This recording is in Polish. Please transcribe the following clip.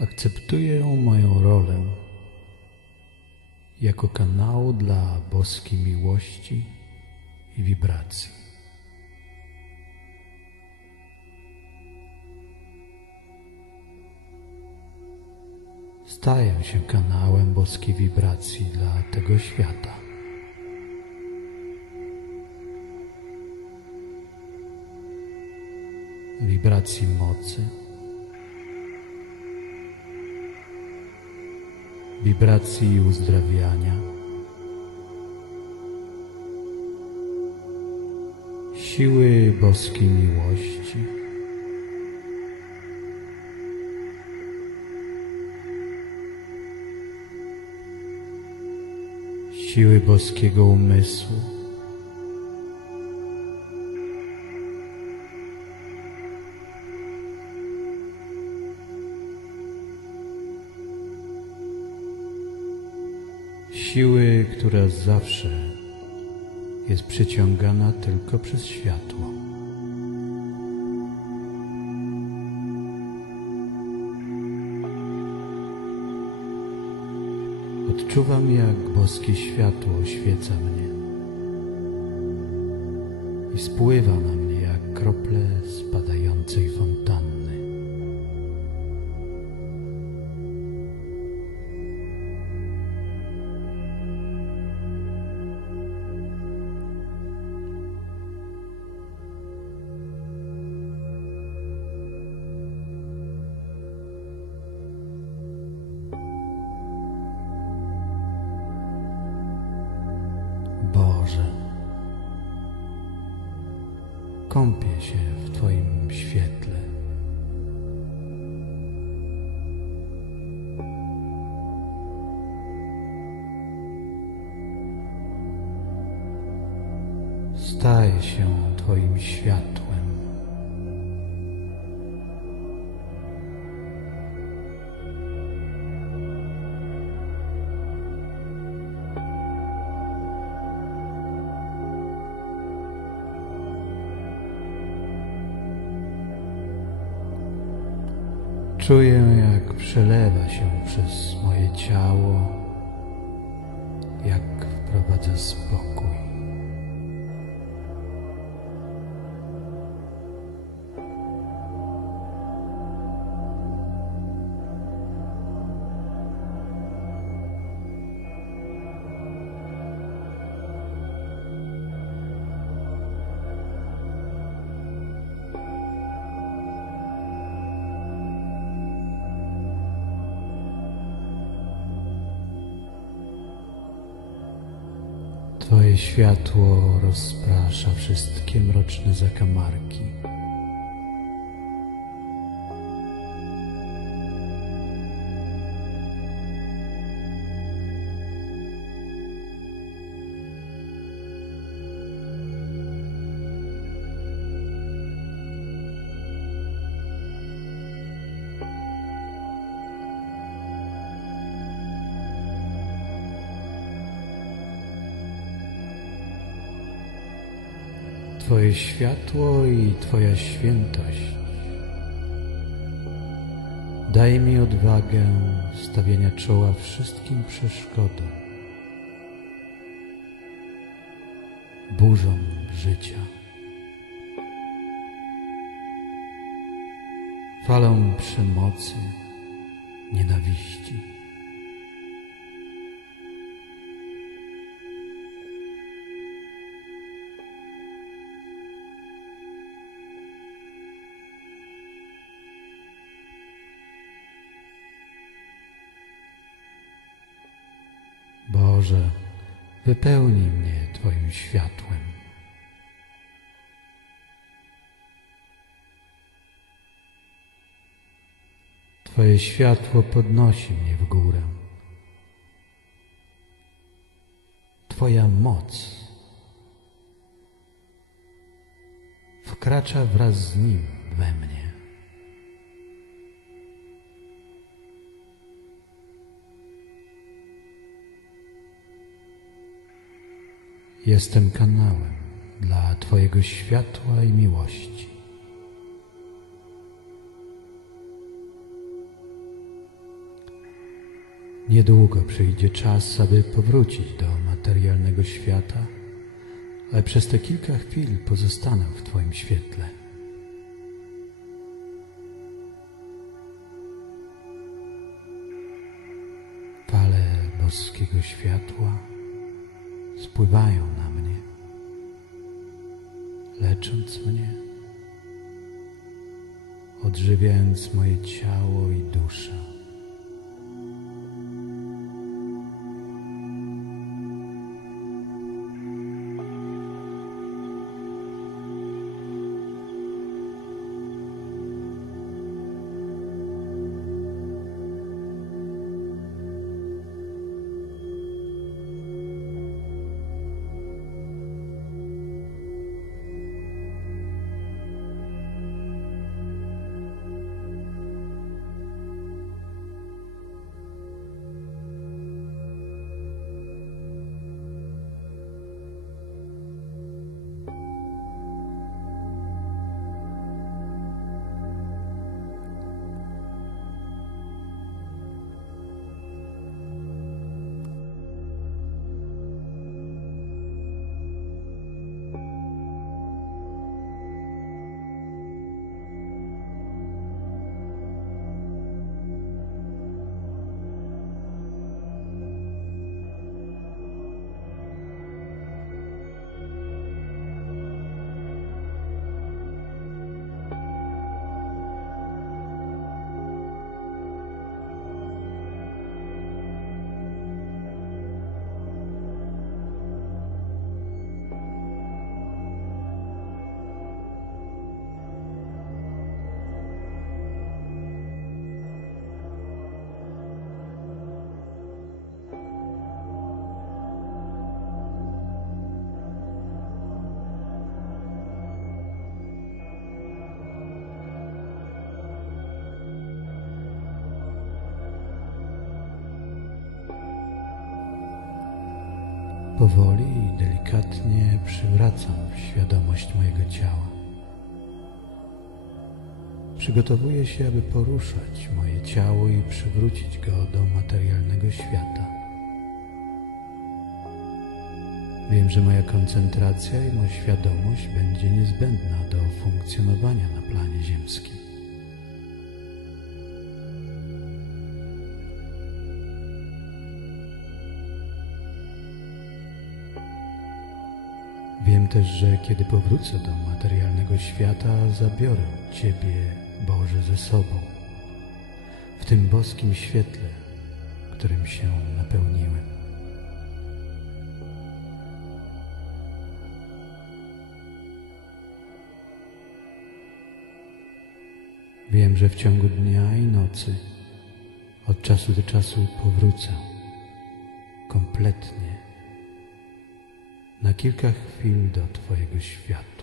Akceptuję moją rolę jako kanału dla boskiej miłości i wibracji. Staję się kanałem boskiej wibracji dla tego świata. Wibracji mocy, wibracji uzdrawiania, siły boskiej miłości. Siły boskiego umysłu, siły, która zawsze jest przyciągana tylko przez światło. Odczuwam, jak boskie światło oświeca mnie i spływa na mnie jak krople spadającej fontanny. Kąpię się w Twoim świetle. Staję się Twoim światłem. Czuję, jak przelewa się przez moje ciało, jak wprowadza spokój. Twoje światło rozprasza wszystkie mroczne zakamarki. Twoje światło i Twoja świętość daj mi odwagę stawiania czoła wszystkim przeszkodom, burzom życia, falom przemocy, nienawiści. Boże, wypełnij mnie Twoim światłem. Twoje światło podnosi mnie w górę. Twoja moc wkracza wraz z nim we mnie. Jestem kanałem dla Twojego światła i miłości. Niedługo przyjdzie czas, aby powrócić do materialnego świata, ale przez te kilka chwil pozostanę w Twoim świetle. Fale boskiego światła spływają na mnie, lecząc mnie, odżywiając moje ciało i duszę. Powoli i delikatnie przywracam świadomość mojego ciała. Przygotowuję się, aby poruszać moje ciało i przywrócić go do materialnego świata. Wiem, że moja koncentracja i moja świadomość będzie niezbędna do funkcjonowania na planie ziemskim. Wiem też, że kiedy powrócę do materialnego świata, zabiorę Ciebie, Boże, ze sobą, w tym boskim świetle, którym się napełniłem. Wiem, że w ciągu dnia i nocy, od czasu do czasu powrócę kompletnie na kilka chwil do Twojego światła.